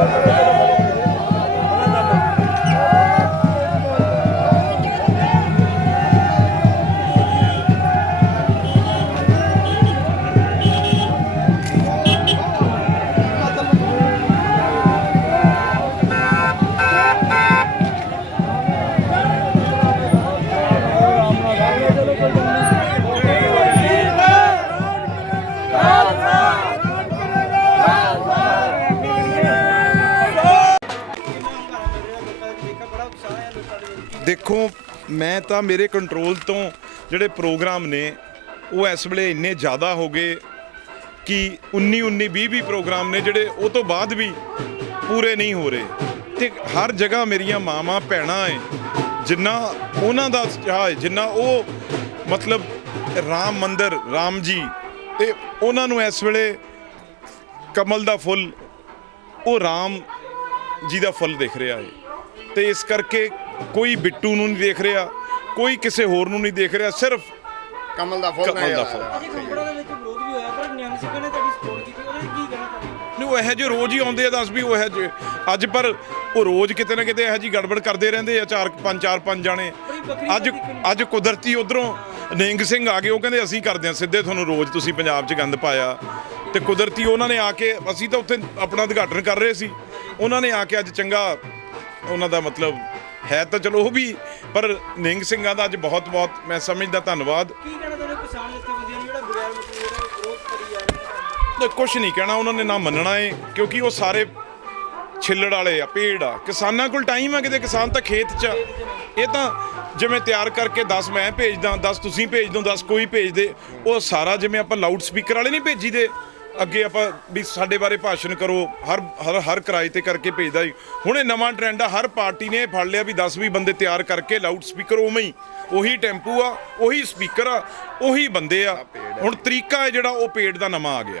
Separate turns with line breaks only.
Thank you. ਦੇਖੋ, ਮੈਂ ਤਾਂ ਮੇਰੇ ਕੰਟਰੋਲ ਤੋਂ ਜਿਹੜੇ ਪ੍ਰੋਗਰਾਮ ਨੇ, ਉਹ ਇਸ ਵੇਲੇ ਇੰਨੇ ਜ਼ਿਆਦਾ ਹੋ ਗਏ ਕਿ 19 19 20 20 ਪ੍ਰੋਗਰਾਮ ਨੇ ਜਿਹੜੇ ਉਹ ਤੋਂ ਬਾਅਦ ਵੀ ਪੂਰੇ ਨਹੀਂ ਹੋ ਰਹੇ। ਤੇ ਹਰ ਜਗ੍ਹਾ ਮੇਰੀਆਂ ਮਾਵਾਂ, ਭੈਣਾਂ ਏ ਜਿੰਨਾ ਉਹਨਾਂ ਦਾ ਚਾਹ ਹੈ ਜਿੰਨਾ ਉਹ ਮਤਲਬ ਰਾਮ ਮੰਦਰ, ਰਾਮ ਜੀ, ਤੇ ਉਹਨਾਂ ਨੂੰ ਇਸ ਵੇਲੇ ਕਮਲ ਦਾ ਫੁੱਲ, ਉਹ ਰਾਮ ਜੀ ਦਾ ਫੁੱਲ ਦਿਖ ਰਿਹਾ ਹੈ ਤੇ ਇਸ ਕਰਕੇ ਕੋਈ ਬਿੱਟੂ ਨੂੰ ਨਹੀਂ ਦੇਖ ਰਿਹਾ ਕੋਈ ਕਿਸੇ ਹੋਰ ਨੂੰ ਨਹੀਂ ਦੇਖ ਰਿਹਾ ਸਿਰਫ
ਕਮਲ ਦਾ ਫੁੱਲ
ਕਮਲ ਦਾ ਫੁੱਲ।
ਅਜੇ ਖੰਬੜਾ ਦੇ ਵਿੱਚ ਵਿਰੋਧ ਵੀ ਹੋਇਆ ਪਰ ਨਿਹੰਗ ਸਿੰਘਾਂ ਨੇ ਤੁਹਾਡੀ ਸਪੋਰਟ ਕੀਤੀ ਉਹਦੇ ਲਈ ਕੀ ਕਹਿਣਾ ਚਾਹੁੰਦੇ
ਨਹੀਂ ਉਹ ਇਹੋ ਜਿਹੇ ਰੋਜ਼ ਹੀ ਆਉਂਦੇ ਆ ਦੱਸ ਵੀ ਉਹ ਇਹੋ ਜਿਹੇ ਅੱਜ ਪਰ ਉਹ ਰੋਜ਼ ਕਿਤੇ ਨਾ ਕਿਤੇ ਇਹੋ ਜਿਹੀ ਗੜਬੜ ਕਰਦੇ ਰਹਿੰਦੇ ਆ ਚਾਰ ਪੰਜ ਚਾਰ ਪੰਜ ਜਾਣੇ। ਅੱਜ ਅੱਜ ਕੁਦਰਤੀ ਉਧਰੋਂ ਨਿੰਗ ਸਿੰਘ ਆ ਗਏ ਉਹ ਕਹਿੰਦੇ ਅਸੀਂ ਕਰਦੇ ਆ ਸਿੱਧੇ ਤੁਹਾਨੂੰ ਰੋਜ਼ ਤੁਸੀਂ ਪੰਜਾਬ 'ਚ ਗੰਦ ਪਾਇਆ। ਤੇ ਕੁਦਰਤੀ ਉਹਨਾਂ ਨੇ ਆ ਕੇ ਅਸੀਂ ਤਾਂ ਉੱਥੇ ਆਪਣਾ ਉਦਘਾਟਨ ਕਰ ਰਹੇ ਸੀ। ਉਹਨਾਂ ਨੇ ਆ ਕੇ ਅੱਜ ਚੰਗਾ ਉਹਨਾਂ ਦਾ ਮਤਲਬ ਹੈ ਤਾਂ ਚਲੋ ਉਹ ਵੀ ਪਰ ਨਿੰਗ ਸਿੰਘਾਂ ਦਾ ਅੱਜ ਬਹੁਤ ਬਹੁਤ ਮੈਂ ਸਮਝਦਾ ਧੰਨਵਾਦ।
ਕੀ ਕਹਿਣਾ ਚਾਹੁੰਦੇ ਕਿਸਾਨ ਜਥੇਬੰਦੀਆਂ ਨੂੰ? ਜਿਹੜਾ ਬਗੈਰ ਮਤਲਬ ਜਿਹੜਾ ਵਿਰੋਧ ਕਰੀ ਜਾ ਰਹੇ ਨੇ।
ਕੁਝ ਨਹੀਂ ਕਹਿਣਾ ਉਹਨਾਂ ਨੇ ਨਾ ਮੰਨਣਾ ਏ ਕਿਉਂਕਿ ਉਹ ਸਾਰੇ ਛਿੱਲੜ ਵਾਲੇ ਆ ਪੇੜ ਆ। ਕਿਸਾਨਾਂ ਕੋਲ ਟਾਈਮ ਆ ਕਿਤੇ ਕਿਸਾਨ ਤਾਂ ਖੇਤ 'ਚ ਆ। ਇਹ ਤਾਂ ਜਿਵੇਂ ਤਿਆਰ ਕਰਕੇ 10 ਮੈਂ ਭੇਜਦਾ 10 ਤੁਸੀਂ ਭੇਜ ਦੋ 10 ਕੋਈ ਭੇਜ ਦੇ ਉਹ ਸਾਰਾ ਜਿਵੇਂ ਆਪਾਂ ਲਾਊਡ ਸਪੀਕਰ ਵਾਲੇ ਨਹੀਂ ਭੇਜੀ ਦੇ ਅੱਗੇ ਆਪਾਂ ਵੀ ਸਾਡੇ ਬਾਰੇ ਭਾਸ਼ਣ ਕਰੋ, ਹਰ ਹਰ ਹਰ ਕਿਰਾਏ ਤੇ ਕਰਕੇ ਭੇਜਦਾ ਜੀ। ਹੁਣ ਇਹ ਨਵਾਂ ਟ੍ਰੈਂਡ ਆ, ਹਰ ਪਾਰਟੀ ਨੇ ਇਹ ਫੜ ਲਿਆ ਵੀ 10 20 ਬੰਦੇ ਤਿਆਰ ਕਰਕੇ ਲਾਊਡ ਸਪੀਕਰ ਉਵੇਂ ਹੀ। ਉਹੀ ਟੈਂਪੂ ਆ, ਉਹੀ ਸਪੀਕਰ ਆ, ਉਹੀ ਬੰਦੇ ਆ। ਹੁਣ ਤਰੀਕਾ ਹੈ ਜਿਹੜਾ, ਉਹ ਪੇਟ ਦਾ ਨਵਾਂ ਆ ਗਿਆ।